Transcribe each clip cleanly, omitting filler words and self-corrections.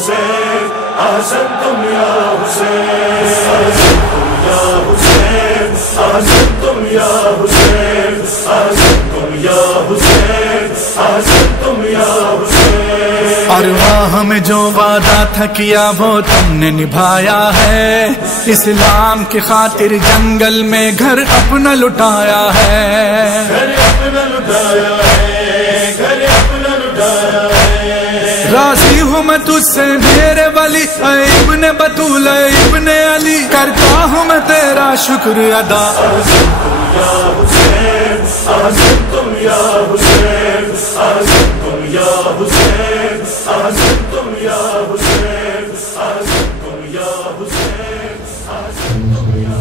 हुसैन, आज़म तुम या हुसैन, आज़म तुम या हुसैन, आज़म तुम या हुसैन, आज़म तुम या हुसैन, आज़म तुम या हुसैन। और वहाँ में जो वादा था किया वो तुमने निभाया है। इस्लाम की खातिर जंगल में घर अपना लुटाया है, घर अपना लुटाया है, घर अपना लुटाया है। राजी हूँ मैं तुझसे मेरे वली, इब्ने बतूल इब्ने अली, करता हूँ मैं तेरा शुक्र अदा। आज़म तुम या हुसैन, आज़म तुम या हुसैन, आज़म तुम या हुसैन, आज़म तुम या हुसैन, आज़म तुम या हुसैन, आज़म तुम या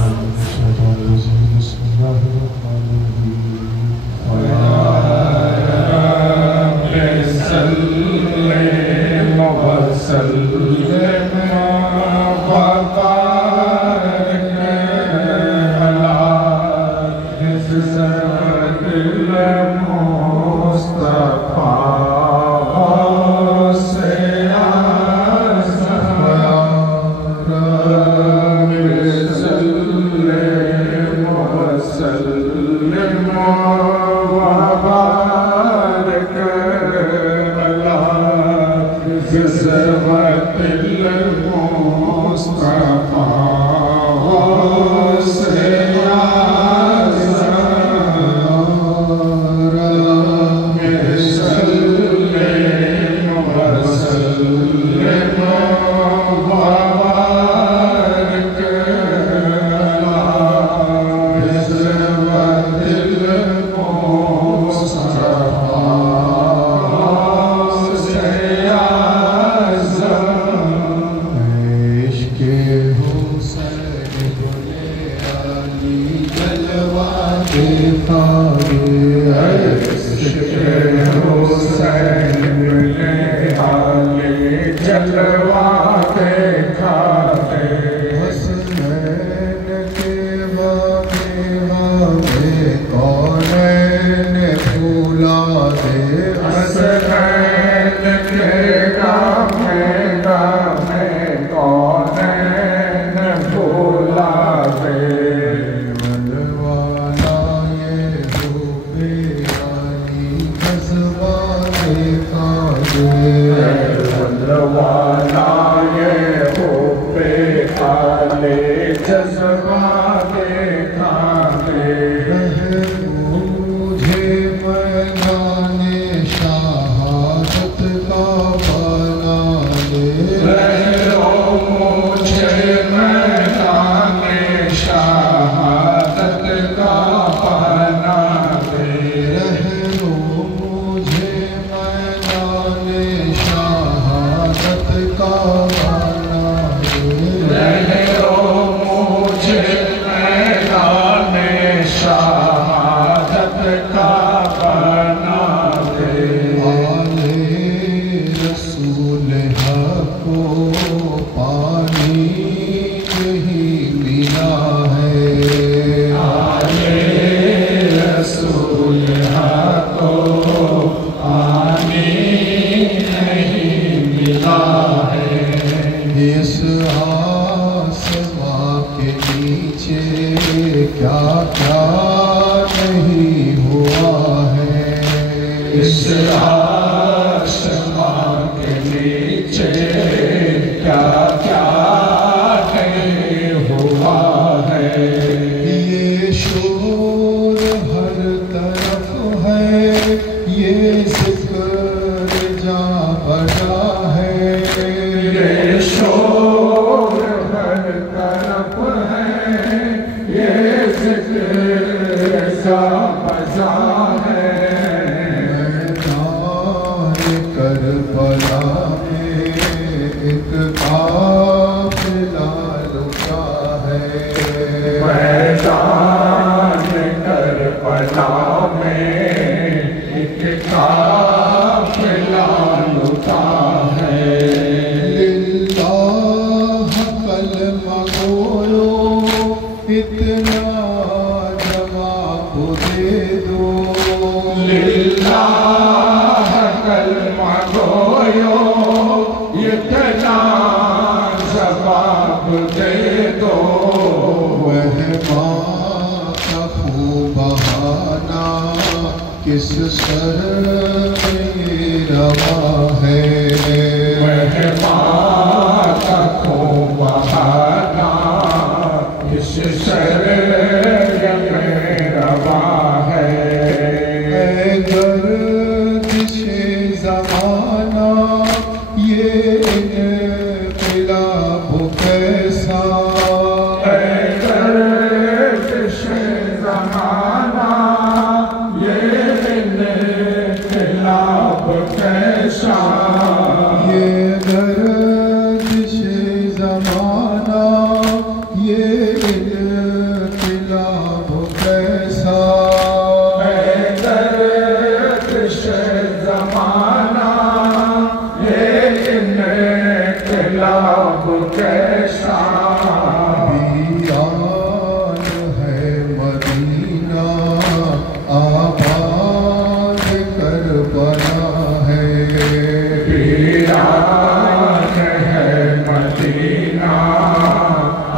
लिल्लाह कलमा गोयो ये किस सर में ये रवा है, मेहमान का खूब बहाना किस सर में रवा है। गर्दिशे ज़माना ये इनक़िलाब कैसा, गर्दिशे ज़माना ये इनक़िलाब कैसा, ये गर्दिशे ज़माना ये इनक़िलाब कैसा, गर्दिशे ज़माना ये इनक़िलाब कैसा। बियान है मदीना आबाद करबला है, वीरान है मदीना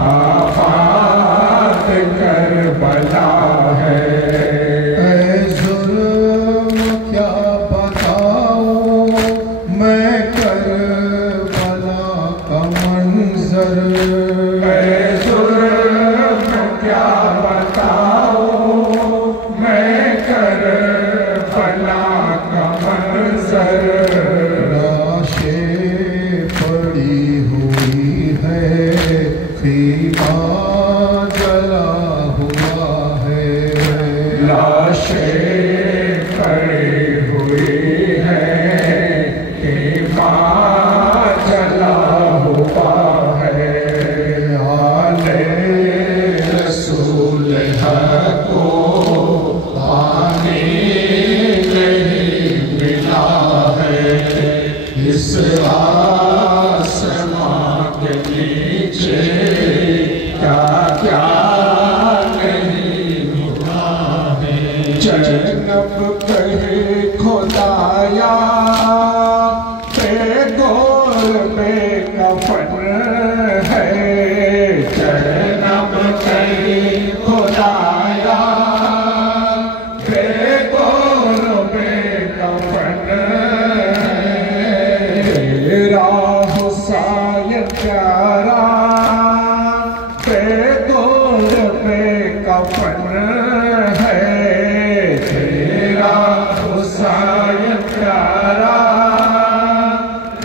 आबाद करबला है। ऐ जुल्म क्या बताऊं मैं करबला का मंजर, जुल्म क्या बताऊं मैं करबला का मंजर। लाशें पड़ी हुई है ख़ीमा जला हुआ है, लाशें पड़ी हुई है ख़ीमा जला हुआ है। आले रसूल हक़ को पानी नहीं मिला है, इस आसमां के नीचे क्या क्या नहीं हुआ है। जन्नत कहे खुदाया बेगोर बेकफन है, जन्नत कहे खुदाया बेगोर बेकफन है। तेरा हुसैन प्यारा बेगोर बेकफन है, तेरा हुसैन प्यारा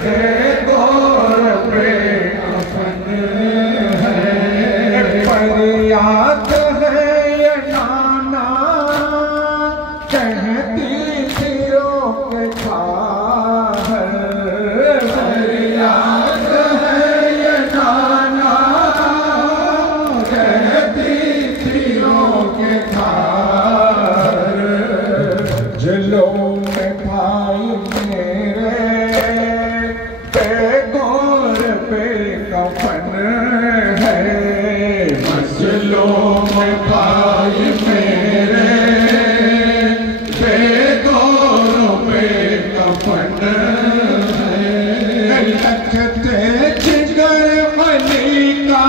बेगोर बेकफन है। पर याद है ये नाना कहती थी रोक था, पर याद है ये नाना कहती थी रोक था। जलो में भाई मेरे बेगोर बेकफन है, मजलों में भाई मेरे बेगोर बेकफन है। लखते जिगर अली का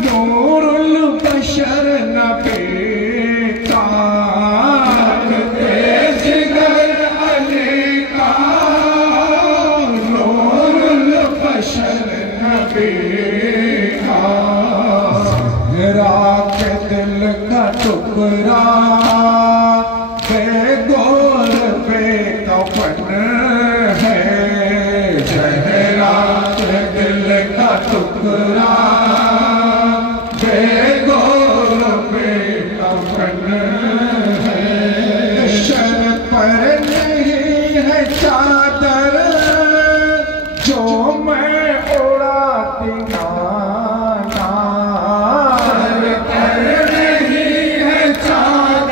नूरुल बशर नबी का, लखते जिगर अली का नूरुल बशर नबी का। ज़हरा के दिल का टुकड़ा बेगोर बेकफन है, ज़हरा के दिल का टुकड़ा बेगोर बेकफन है। शर पर नहीं है चादर जो मैं उड़ाती नाना, शर पर नहीं है चादर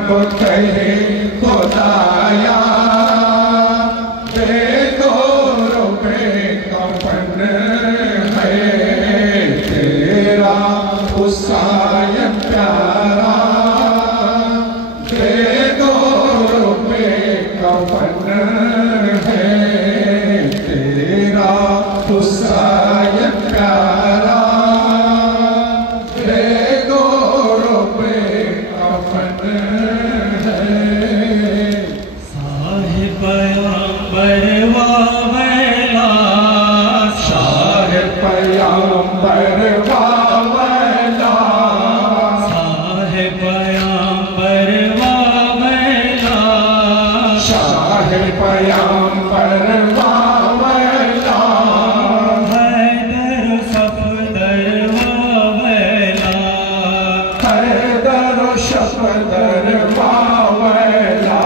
रब कहे खुदाया दे दो रुपए कफन है तेरा हुसैन प्यारा दे दो रुपए कफन है तेरा हुसैन प्यारा दे दो रुपए कफन है साहिब पैगंबर वावेला शाह पैगंबर वावेला साहिब पैगंबर वावेला शाह पैगंबर वावेला हैदर सफदर वावेला हैदर सफदर वावेला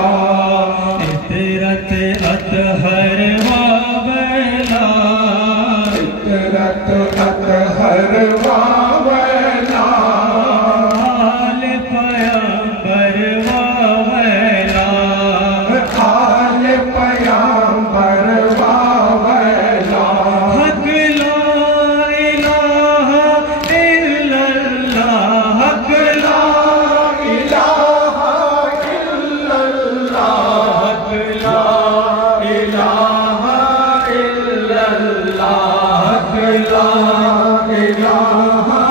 इतरत अतहर वावेला इतरत अतहर वावेला आल पैगंबर वावेला आल पैगंबर वावेला हक ला इलाहा इल्लल्लाह हक ला इलाहा इल्लल्लाह हक ला इलाहा इल्लल्लाह हक ला इलाहा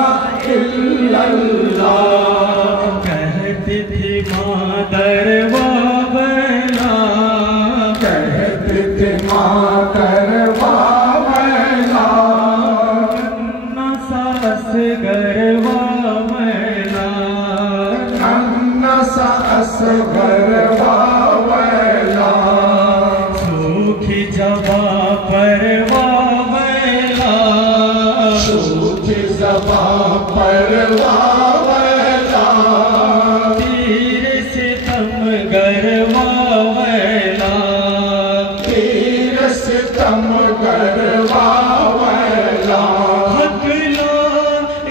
इल्लल्लाह कहती थी मादर वावेला कहते थे मातर वावेला न सास गर वावेला अन्ना सा असगर वावेला सूखी जवा पर वावेला सूखी ज़बा पर वावेला तीर सितम गर वावेला तीर सितम गर वावेला हक ला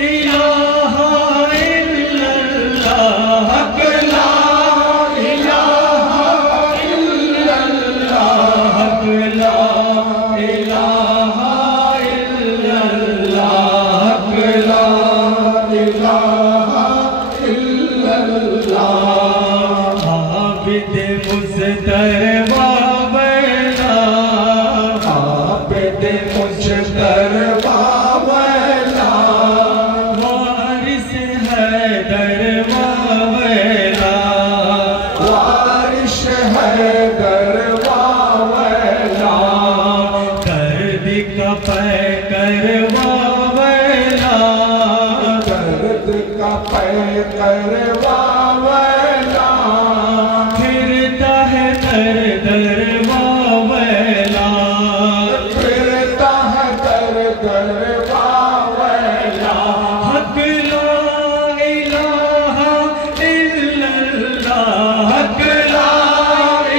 इलाहा इल्लल्लाह हक ला इलाहा इल्लल्लाह हक ला इलाहा इल्लल्लाह हक ला इलाहा इल्लल्लाह आबिद मुज़्तर वावेला आबिद मुझतर वावेला वारिस हैदर वावेला वारिश हैदर वावेला दर्द का पैकर वावेला दर्द का पैकर वावेला फिरता है दर दर वावेला फिरता है दर दर वावेला हक ला इलाहा इल्लल्लाह हक ला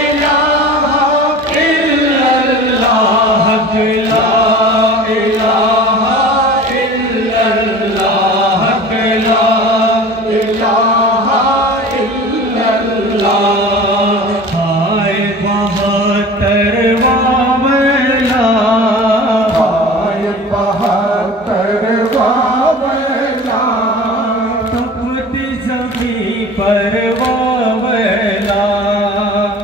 इलाहा इल्लल्लाह हक ला इलाहा इल्लल्लाह हक ला इलाहा इल्लल्लाह हाय बहातर वावेला आय बहातर वावेला तपती जमी पर वावेला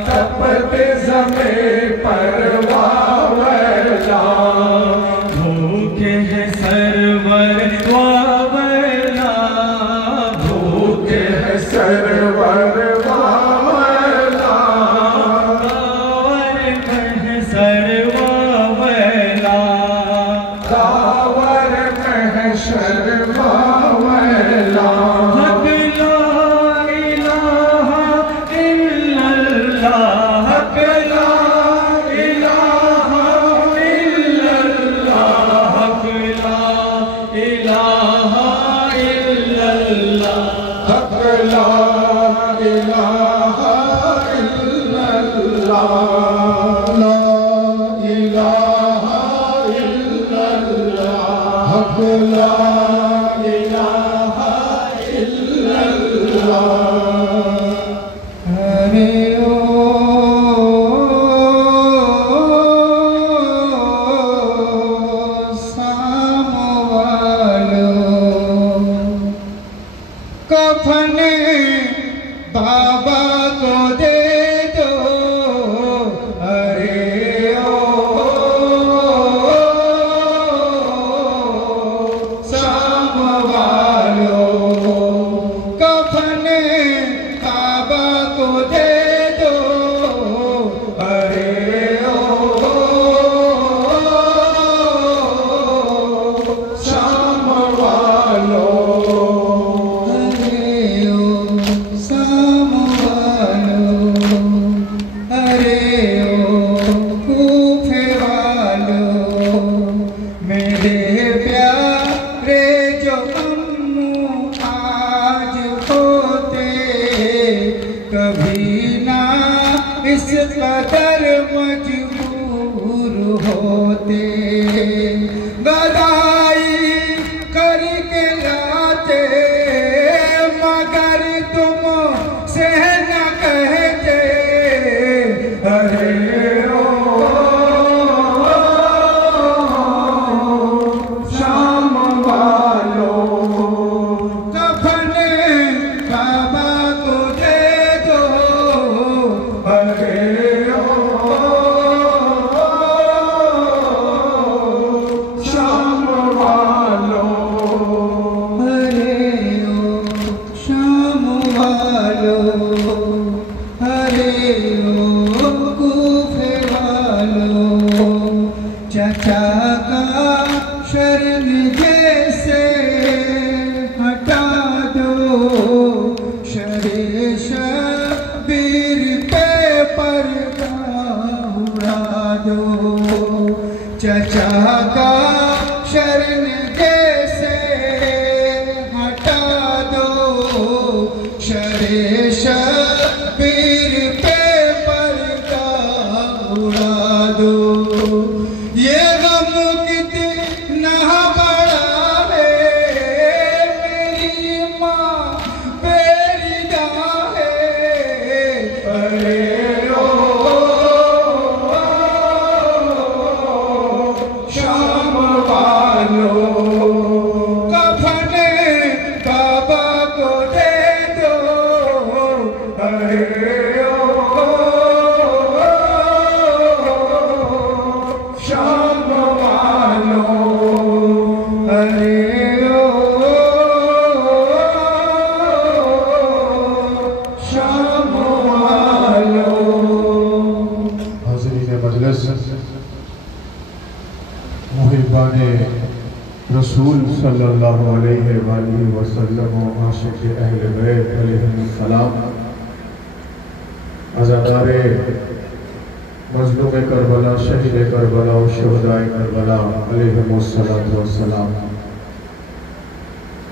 तपते ज़मीं पर वावेला भूखे है सरवर वावेला भूखे है सरवर वावेला कावर कह सर वावेला कावर महशर वावेला हक ला इलाहा इल्लल्लाह हक ला इलाहा इल्लल्लाह हक ला इलाहा इल्लल्लाह हक ला इलाहा इल्लल्लाह ला इलाहा इल्लल्लाह हक ला इलाहा इल्लल्लाह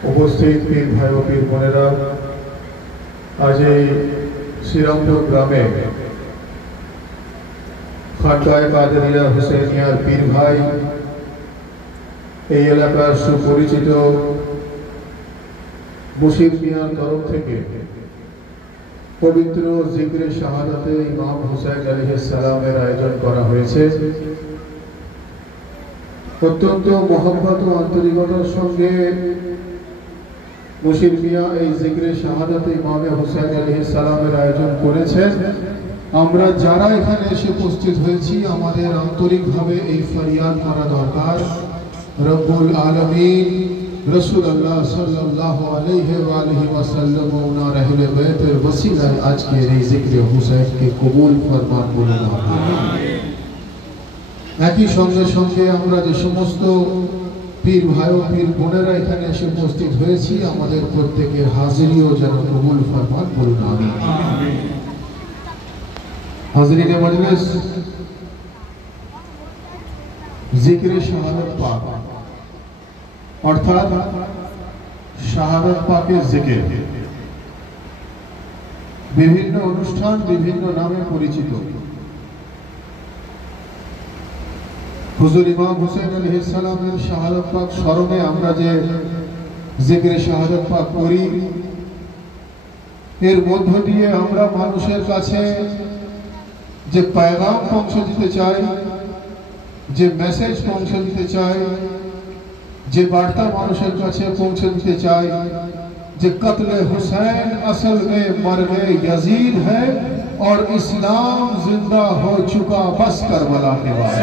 उपस्थित पीर भाई और पीर बोनेरा आज श्रीरामपुर ग्रामे खानकाए कादरिया हुसैनिया पीर भाई এই এলাকার সুপরিচিত মুশিদ মিয়ার তরফ থেকে পবিত্র জিকরে শাহাদাতে ইমাম হুসাইন আলাইহিস সালামের আয়োজন করা হয়েছে। অত্যন্ত মহব্বত ও আন্তরিকতার সঙ্গে মুশিদ মিয়া এই জিকরে শাহাদাতে ইমাম হুসাইন আলাইহিস সালামের আয়োজন করেছেন। আমরা যারা এখানে এসে উপস্থিত হয়েছি আমাদের আন্তরিকভাবে এই ফরিয়াদ করা দরকার, रब्बुल आलमीन रसूलुल्लाह सल्लल्लाहु अलैहि वसल्लम उनार अहले बैतेर वसीला आज के এই জিকরে হুসাইন কে কবুল ফরমান বলুন আমিন। একই সঙ্গে সঙ্গে আমরা যে সমস্ত পীর ভাই ও পীর বোনেরা এখানে এসে উপস্থিত হয়েছি আমাদের প্রত্যেকের হাজিরিও যেন কবুল ফরমান বলুন আমিন। হাজিরিনে মজলিস জিকরে শাহাদাত পাক অর্থাৎ শাহাদাত পাকের জিকির বিভিন্ন অনুষ্ঠান বিভিন্ন নামে পরিচিত। হুজুর ইমাম হুসাইন আলাইহিস সালামের শাহাদাত পাক স্মরণে আমরা যে জিকরে শাহাদাত পাক করি এর মধ্য দিয়ে আমরা মানুষের কাছে যে पैगाम পৌঁছে দিতে চাই, যে মেসেজ পৌঁছে দিতে চাই, যে বার্তা মানুষের কাছে পৌঁছে দিতে চাই যে कत्ल हुसैन असल में मरने यजीद है और इस्लाम जिंदा हो चुका बस करबला के बाद।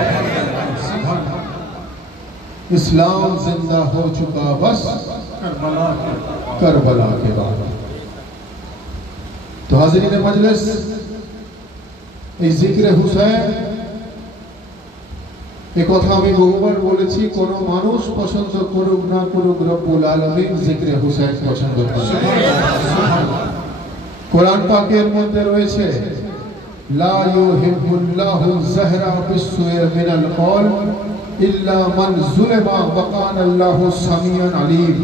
इस्लाम जिंदा हो चुका बस करबला के बाद। तो हाज़रीन मजलिस, जिक्र हुसैन एक কথা আমি বহুবার বলেছি, কোন মানুষ পছন্দ করুক না করুক রব্বুল আলামিন জিক্রে হুসাইন পছন্দ করেন। কোরআন পাকের মধ্যে রয়েছে লা ইউহিব্বুল্লাহু যাহরা বিসসুই মিনাল কওল ইল্লা মান যুলিমা ওয়া কানা আল্লাহু সামিয়ান আলীম।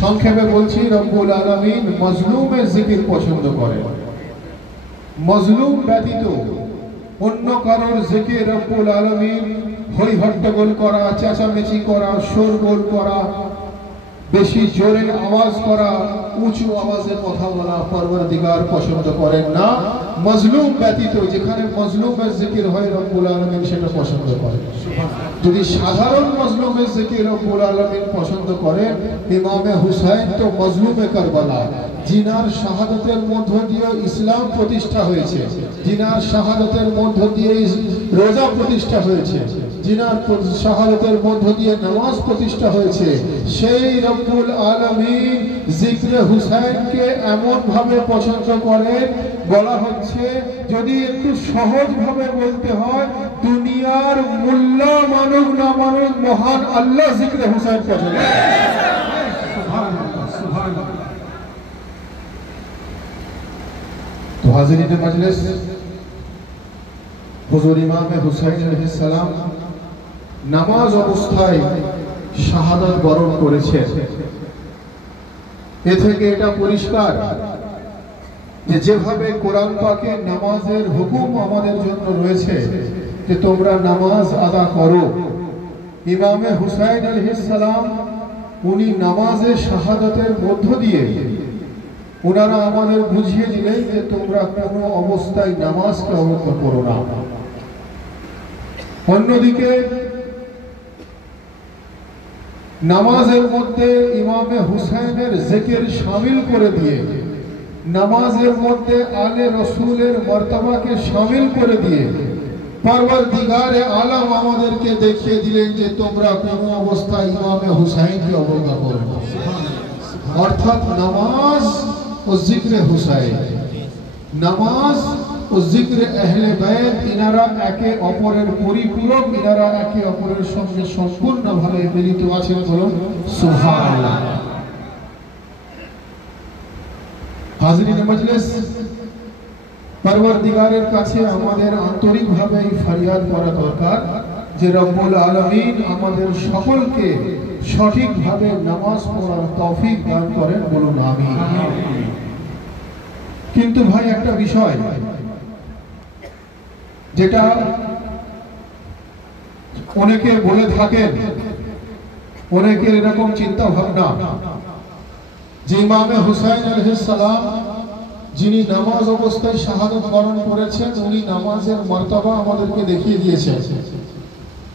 সংক্ষেপে বলছি, রব্বুল আলামিন মজলুমের জিকির পছন্দ করেন। মজলুম ব্যতীত অন্য কারোর জিকির রব্বুল আলামিন হই হট্টগোল করা, চেঁচামেচি করা, শোরগোল করা, বেশি জোরে আওয়াজ করা, উঁচু আওয়াজে কথা বলা পরওয়ারদিগার পছন্দ করেন না। মজলুম ব্যতীত যেখানে মজলুমের জিকির হয় রব্বুল আলামিন সেটা পছন্দ করেন। যদি সাধারণ মজলুমের জিকির রব্বুল আলামিন পছন্দ করেন, ইমামে হুসাইন তো মজলুমে কারবালা, जिनार শাহাদাতের মধ্য দিয়ে ইসলাম প্রতিষ্ঠা হয়েছে, जिनार শাহাদাতের মধ্য দিয়ে রোজা প্রতিষ্ঠা হয়েছে, जिनार শাহাদাতের মধ্য দিয়ে নামাজ প্রতিষ্ঠা হয়েছে, সেই রব্বুল আলামিন জিক্রে হুসাইনকে এমন ভাবে পছন্দ করেন, বলা হচ্ছে যদি একটু সহজ ভাবে বলতে হয়, দুনিয়ার মোল্লা মানুষ না মানুষ মহান আল্লাহ জিক্রে হুসাইন পছন্দ করেন। সুবহানাল্লাহ, সুবহানাল্লাহ। तो हाज़रीन मजलिस, हुजूर इमाम हुसैन अलैहिस सलाम नामाज अवस्थाय শাহাদাত বরণ করেছেন। এ থেকে এটা পরিষ্কার যে যেভাবে কোরআন পাকে নামাজের হুকুম আমাদের জন্য রয়েছে যে তোমরা নামাজ আদা করো, ইমামে হুসাইন আলাইহিস সালাম উনি নামাজে শাহাদাতের মধ্য দিয়ে ওনারা আমাদের বুঝিয়ে দিলেন যে তোমরা কোনো অবস্থায় নামাজকে অবজ্ঞা করো না। অন্যদিকে নামাজের মধ্যে ইমামে হুসাইনের জিকির শামিল করে দিয়ে, নামাজের মধ্যে আলে রসুলের মর্তবাকে শামিল করে দিয়ে পরওয়ারদিগারে আলম আমাদেরকে দেখিয়ে দিলেন যে তোমরা কোনো অবস্থায় ইমামে হুসাইনকে অবজ্ঞা করো না। অর্থাৎ নামাজ ও জিক্রে হুসাইন, নামাজ ও জিক্রে আহলে বাইত ইনারা একে অপরের পরিপূরক, ইনারা একে অপরের সঙ্গে সম্পূর্ণভাবে মিলিত আছেন। বলুন সুবহানাল্লাহ। হাজরিন মজলিস, পরওয়ারদিগারের কাছে আমাদের আন্তরিকভাবে ফরিয়াদ করা দরকার যে রব্বুল আলামিন আমাদের সকলকে সঠিকভাবে নামাজ পড়ার তৌফিক দান করেন। বলুন আমিন। কিন্তু ভাই একটা বিষয় যেটা অনেকে বলে থাকেন, অনেকের এরকম চিন্তা ভাবনা যে ইমামে হুসাইন আলাইহিস সালাম যিনি নামাজ অবস্থায় শাহাদাত বরণ করেছেন উনি নামাজের মর্তবা আমাদেরকে দেখিয়ে দিয়েছেন।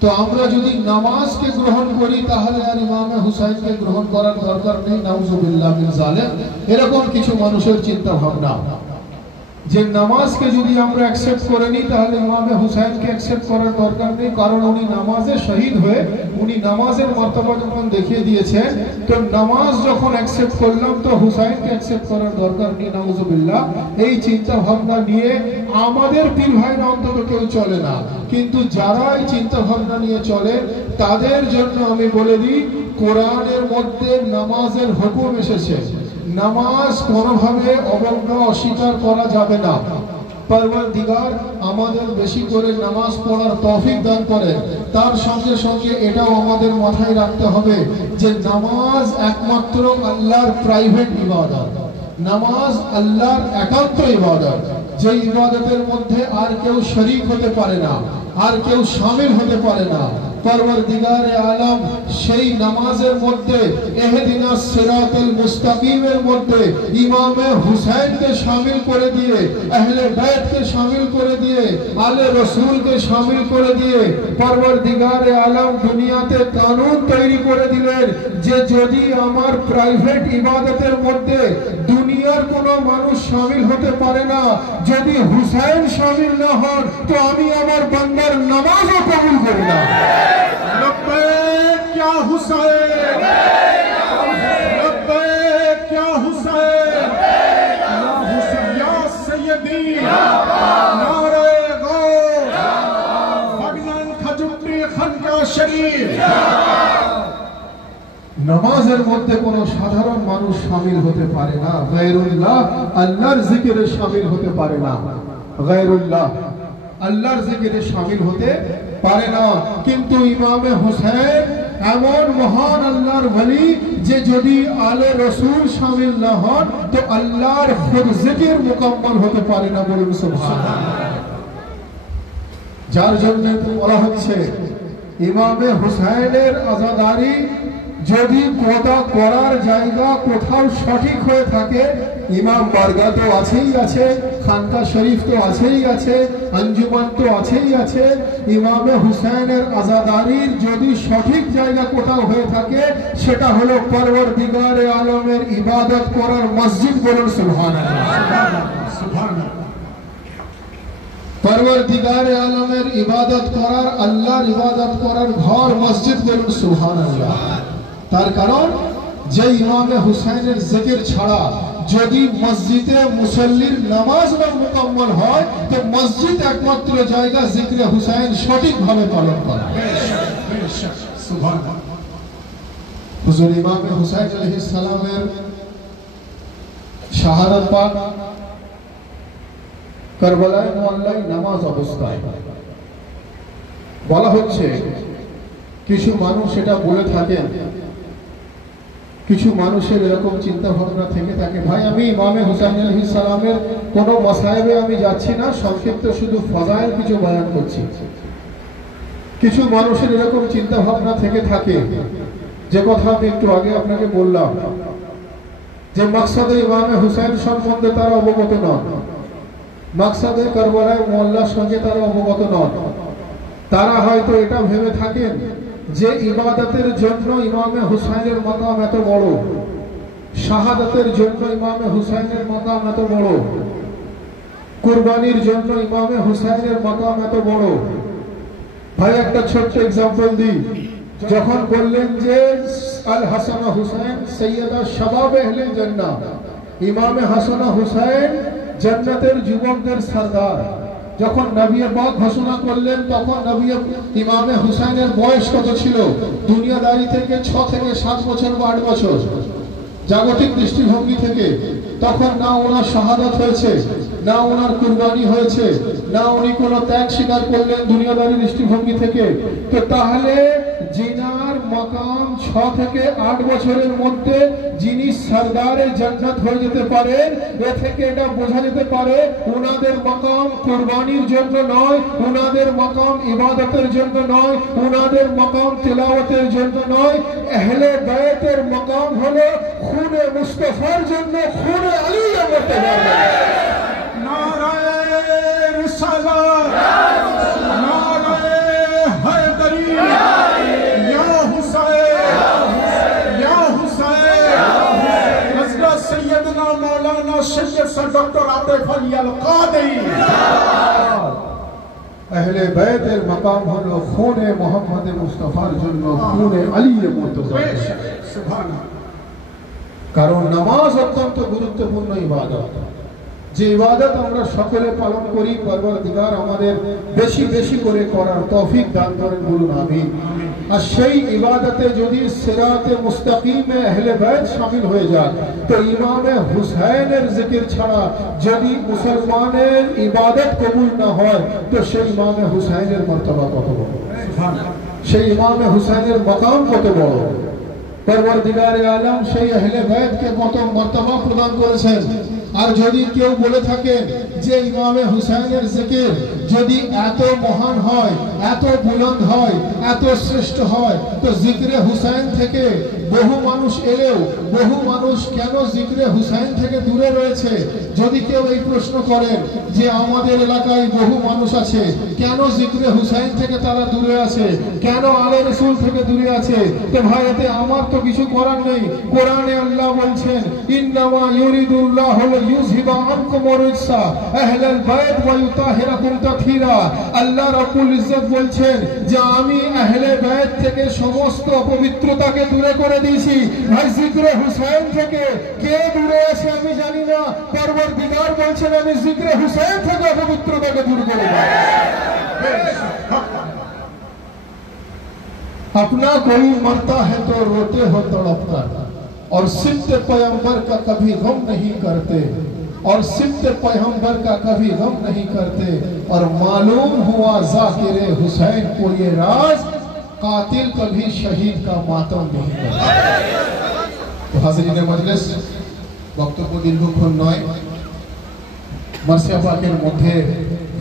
তো আমরা যদি নামাজকে গ্রহণ করি তাহলে আর ইমামে হুসাইনকে গ্রহণ করার দরকার নেই। নাউজুবিল্লাহ মিন জালিক। এরকম কিছু মানুষের চিন্তা ভাবনা যে নামাজকে যদি আমরা অ্যাকসেপ্ট করে নিই তাহলে ইমামে হুসাইনকে অ্যাকসেপ্ট করার দরকার নেই, কারণ উনি নামাজে শহীদ হয়ে উনি নামাজের মর্তবা যখন দেখিয়ে দিয়েছেন, তো নামাজ যখন অ্যাকসেপ্ট করলাম তো হুসাইনকে অ্যাকসেপ্ট করার দরকার নেই। নাউজুবিল্লাহ। এই চিন্তা ভাবনা নিয়ে আমাদের পীর ভাইরা অন্তত কেউ চলে না, কিন্তু যারা এই চিন্তা ভাবনা নিয়ে চলে তাদের জন্য আমি বলে দিই, কোরআনের মধ্যে নামাজের হুকুম এসেছে, নামাজ কোনোভাবে অবজ্ঞা অস্বীকার করা যাবে না। পরওয়ারদিগার আমাদের বেশি করে নামাজ পড়ার তৌফিক দান করেন। তার সঙ্গে সঙ্গে এটাও আমাদের মাথায় রাখতে হবে যে নামাজ একমাত্র আল্লাহর প্রাইভেট ইবাদত, নামাজ আল্লাহর একান্ত ইবাদত, যে ইবাদতের মধ্যে আর কেউ শরীক হতে পারে না, আর কেউ শামিল হতে পারে না। পরওয়ারদিগারে আলম সেই নামাজের মধ্যে ইহদিনাস সিরাতাল মুস্তাকিমের মধ্যে ইমামে হুসাইনকে শামিল করে দিয়ে, আহলে বাইতকে শামিল করে দিয়ে, আলে রাসূলকে শামিল করে দিয়ে পরওয়ারদিগারে আলম দুনিয়াতে কানুন তৈরি করে দিলেন যে যদি আমার প্রাইভেট ইবাদতের মধ্যে দুনিয়ার কোনো মানুষ শামিল হতে পারে না, যদি হুসাইন শামিল না হন তো আমি আমার বান্দার নামাজও কবুল করি না। लब्बैक या हुसैन, लब्बैक या हुसैन, या सैयदी, नारे गौस, बगनन खजुट्टी खनका शरीफ। নামাজের মধ্যে কোনো সাধারণ মানুষ শামিল হতে পারে না, গায়রুল্লাহ আল্লাহর জিকিরে শামিল হতে পারে না, গায়রুল্লাহ আল্লাহর জিকিরে শামিল হতে পারে না। কিন্তু ইমামে হুসাইন এমন মহান আল্লাহর ওলি যে যদি আলে রাসূল শামিল না হন তো আল্লাহর খুদ জিকির মুকম্মল হতে পারে না, বলুন সুবহানাল্লাহ। যার জন্য বলা হচ্ছে ইমামে হুসাইনের আযাদারি যদি কোথা করার জায়গা কোথাও সঠিক হয়ে থাকে, ইমাম বারগা তো আছেই আছে, খানকা শরীফ তো আছেই আছে, আঞ্জুমান তো আছেই আছে, ইমামে হুসাইনের আযাদারির যদি সঠিক জায়গা কোথাও হয়ে থাকে সেটা হলো পরওয়ারদিগারে আলমের ইবাদত করার মসজিদ, বলুন সুবহানাল্লাহ, সুবহানাল্লাহ। পরওয়ারদিগারে আলমের ইবাদত করার, আল্লাহর ইবাদত করার ঘর মসজিদ, বলুন সুবহানাল্লাহ। তার কারণ যে ইমামে হুসাইনের জিকির ছাড়া যদি মসজিদে মুসল্লির নামাজ না মুকম্মল হয় তো মসজিদ একমাত্র জায়গা জিকরে হুসাইন সঠিকভাবে পালন করা। সুবহানাল্লাহ। হুজুর ইমামে হুসাইন আলাইহিস সালামের শাহাদাত পাক কারবালায় মুআল্লায় নামাজ অবস্থায় বলা হচ্ছে, কিছু মানুষ এটা বলে থাকেন, কিছু মানুষের এরকম চিন্তা ভাবনা থেকে থাকে, ভাই আমি ইমামে হুসাইন আলাইহিস সালামের কোনো মাসায়েবে আমি যাচ্ছি না, সংক্ষিপ্ত শুধু ফজাইল কিছু বয়ান করছি। কিছু মানুষের এরকম চিন্তা ভাবনা থেকে থাকে, যে কথা আমি একটু আগে আপনাকে বললাম, যে মাকসাদে ইমামে হুসাইন সম্বন্ধে তারা অবগত নন, মাকসাদে কারবালায় মুআল্লার সঙ্গে তারা অবগত নন। তারা হয়তো এটা ভেবে থাকেন যে ইবাদতের জন্য ইমামে হুসাইনের মাকাম এত বড়, শাহাদাতের জন্য ইমামে হুসাইনের মাকাম এত বড়, কুরবানির জন্য ইমামে হুসাইনের মাকাম এত বড়। ভাই একটা ছোট্ট এক্সাম্পল দিই, যখন বললেন যে আল হাসান হুসাইন সৈয়দা শাবাব আহলে জান্নাহ, ইমামে হাসান হুসাইন জান্নাতের যুবকদের সরদার, যখন নবী পাক ঘোষণা করলেন তখন নবী ইমামে হুসাইনের বয়স কত ছিল? দুনিয়াদারি থেকে 6 থেকে 7 বছর বা 8 বছর, জাগতিক দৃষ্টিভঙ্গি থেকে তখন না ওনার শাহাদাত হয়েছে, না ওনার কুরবানি হয়েছে, না উনি কোনো ত্যাগ স্বীকার করলেন দুনিয়াদারি দৃষ্টিভঙ্গি থেকে। তো তাহলে জিনার মাকাম 6 থেকে 8 বছরের মধ্যে যিনি সরদারে জান্নাত হয়ে যেতে পারেন, এ থেকে এটা বোঝা যেতে পারে ওনাদের মাকাম কুরবানির জন্য নয়, ওনাদের মাকাম ইবাদতের জন্য নয়, ওনাদের মাকাম তিলাওয়াতের জন্য নয়, আহলে বাইতের মাকাম হলো খুনে মুস্তাফার জন্য, খুনে আলী মর্তবা। नाराए रिसालत, नाराए हैदरी, या हुसैन, या हुसैन। हज़रत सैयदना मौलाना सैयद सर डॉक्टर आतिफ अली अल-कादरी। আহলে বাইতের মাকাম হলো খুনে মুহাম্মদ মুস্তাফার জন্য, খুনে আলী মর্তবা। সুবহানাল্লাহ। কারণ নামাজ অত্যন্ত গুরুত্বপূর্ণ ইবাদত, যে ইবাদত আমরা সকলে পালন করি, পরওয়ারদিগার আমাদের বেশি বেশি করে করার তৌফিক দান করেন, বলুন আমিন। আর সেই ইবাদতে যদি সিরাতে মুস্তাকিমে আহলে বাইত শামিল হয়ে যায় তো ইমামে হুসাইনের জিকির ছাড়া যদি মুসলমানের ইবাদত কবুল না হয় তো সেই ইমামে হুসাইনের মর্তবা কত বড়, সেই ইমামে হুসাইনের মাকাম কত বড়। পরওয়ারদিগারে আলম সেই আহলে বাইতকে কত মর্তবা প্রদান করেছেন। আর যদি কেউ বলে থাকেন যে ইমামে হুসাইনের জিকির যদি এত মহান হয়, এত বুলন্দ হয়, এত শ্রেষ্ঠ হয়, তো জিক্রে হুসাইন থেকে বহু মানুষ এলেও বহু মানুষ কেন জিক্রে হুসাইন থেকে দূরে রয়েছে? যদি কেউ এই প্রশ্ন করেন যে আমাদের এলাকায় বহু মানুষ আছে, কেন জিক্রে হুসাইন থেকে তারা দূরে আছে, কেন আলে রাসূল থেকে দূরে আছে, তো ভাই এতে আমার তো কিছু করার নেই। কোরআনে আল্লাহ বলছেন ইন্নামা ইউরিদুল্লাহু লিইউযহিবা আনকুম রিজসা আহলাল বাইত ওয়া ইউতাহিরাকুম তাতহীরা। আল্লাহ রাব্বুল ইজ্জত বলছেন যে আমি আহলে বাইত থেকে সমস্ত অপবিত্রতাকে দূরে করে দিয়েছি। ভাই জিক্রে হুসাইন থেকে কে দূরে আছে আমি জানি না, পরওয়ারদিগার বলছেন আমি জিক্রে হুসাইন থেকে অপবিত্রতাকে দূর করে দেব। अपना कोई मरता है तो रोते हो तड़प कर, और सिद्ध पैगंबर का कभी गम नहीं करते, और सिद्ध पैगंबर का कभी गम नहीं करते, और मालूम हुआ जाकिरे हुसैन को ये राज, कातिल कभी शहीद का मातम नहीं करता। तो हाज़रीन मजलिस, বক্তব্য দীর্ঘক্ষণ নয়, মারসিয়া পাকের মধ্যে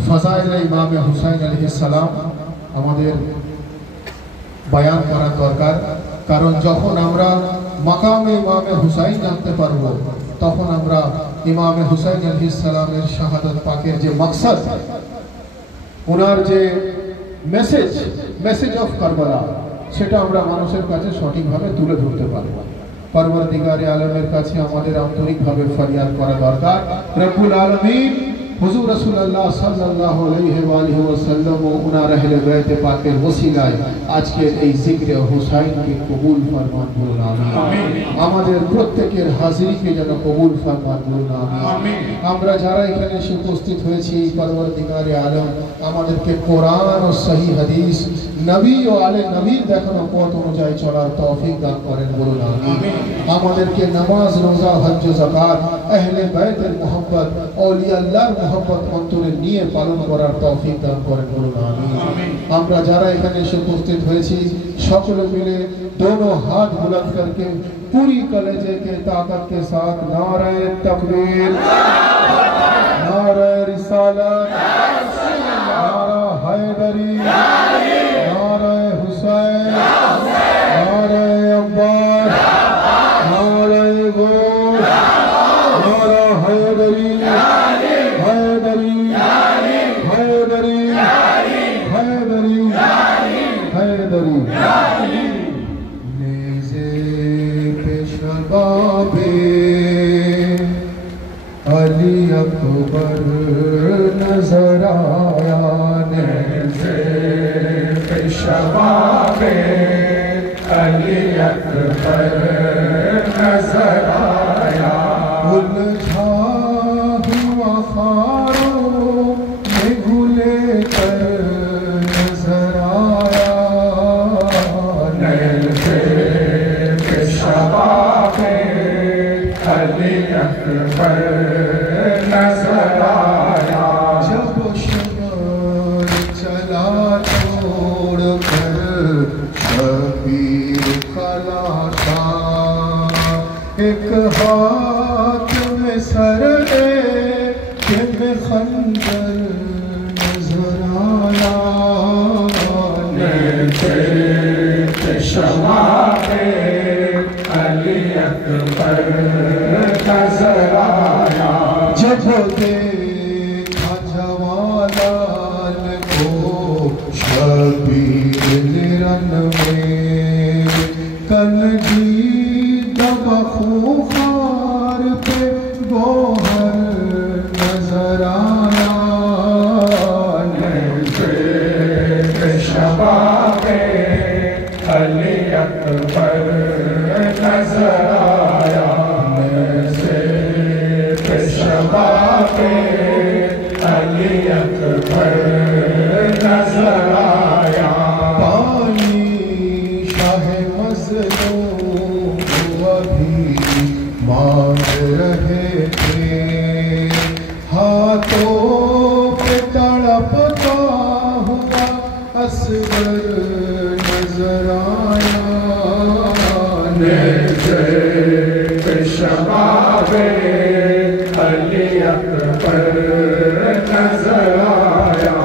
ফাজাইল ইমাম হুসাইন আলাইহিস সালাম আমাদের বয়ান করা দরকার। কারণ যখন আমরা মাকামে ইমামে হুসাইন জানতে পারবো, তখন আমরা ইমামে হুসাইন আলাইহিস সালামের শাহাদাত পাকের যে মাকসাদ, ওনার যে মেসেজ অফ কারবালা, সেটা আমরা মানুষের কাছে সঠিকভাবে তুলে ধরতে পারব। পরওয়ারদিগারে আলমের কাছে আমাদের আন্তরিকভাবে ফরিয়াদ করা দরকার, রব্বুল আলামিন হুজুর রাসূলুল্লাহ সাল্লাল্লাহু আলাইহি ওয়া আলিহি ওয়াসাল্লাম ও উনার আহলে বাইতে পাকের ওসিলায় আজকে এই জিক্রে হুসাইনকে কবুল ফরমান বলুন আমিন। আমাদের প্রত্যেকের হাজিরিকে যেন কবুল ফরমান বলুন আমিন। আমরা যারা এখানে এসে উপস্থিত হয়েছি, পরওয়ারদিগারে আলম আমাদেরকে কোরআন ও সহিহ হাদিস, নবী ও আলে নবীর দেখানো পথ অনুযায়ী চলার তৌফিক দান করেন বলুন আমিন। আমাদেরকে নামাজ, রোজা, হজ, যাকাত, আহলে বাইতের মুহাব্বত, আউলিয়া আল্লাহর মুহাব্বত অন্তরে নিয়ে পালন করার তৌফিক দান করেন বলুন আমিন। আমরা যারা এখানে এসে উপস্থিত হয়েছি সকলে মিলে दोनों हाथ बुलंद करके पूरी कलेजे के ताकत के साथ नारे तकबीर, नारे रिसालत, नारा हैदरी, नारे हुसैन, नारे अब्बास, नारे गोल, नारा हैदरी, हैदरी, हैदरी, हैदरी, हैदरी। बाबे अली अकबर नजर आया, शबाबे अली अकबर नजर आया, उलझा हुआ खारों में घुले कर नजर आया, अली अकबर नजर आया। जब शमर चला छोड़ कर शबीर खला था, एक हाथ में सर एक में खंजर नजर आया, शबाबे अली अकबर नजर आया। जब देखा जवालाल को शबीर निरन में, कलगी दबा खूंखार पे गोहर नजर आया, शबाबे अली अकबर नजर आया, शबाबे अली अकबर नजर आया। पानी शाह मज़लूम अभी मांग रहे थे, हाथों पे तड़पता हुआ असगर नजर आया, शबाबे अली अकबर नजर आया।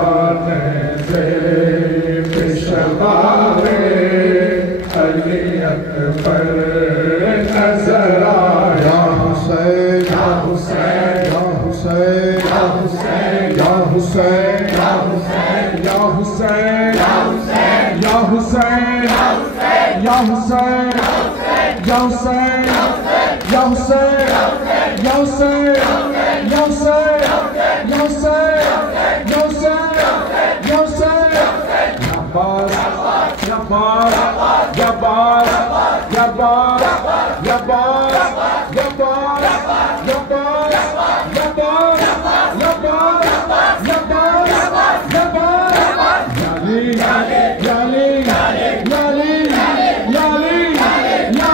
से पेशवाए अली अकबर नजर आया। हुसैन या हुसैन या हुसैन या हुसैन या हुसैन या हुसैन या हुसैन या हुसैन या हुसैन या हुसैन या हुसैन या हुसैन या हुसैन या हुसैन या हुसैन या हुसैन या हुसैन या बास या बास या बास या बास या बास या बास या बास या बास या बास या बास या बास याली याली याली याली याली याली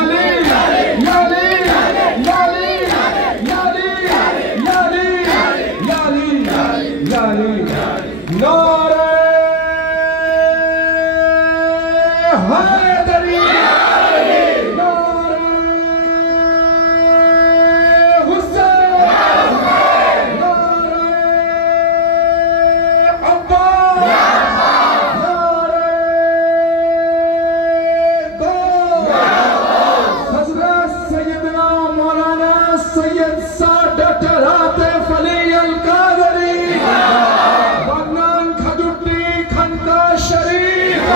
याली याली नारे हैदरी नारे हुसैन नारे अब्बास नारे दो हज़रत सैयदना मौलाना सैयद सादत आतिफ अली अल-कादरी बागनान खजुट्टी खनका शरीफ।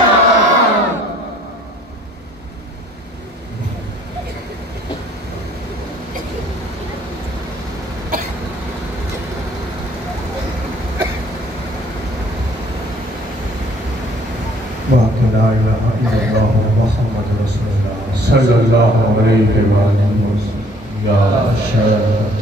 ला इलाहा इल्लल्लाह मुहम्मद रसूलुल्लाह सल्लल्लाहु अलैहि वसल्लम। या शेख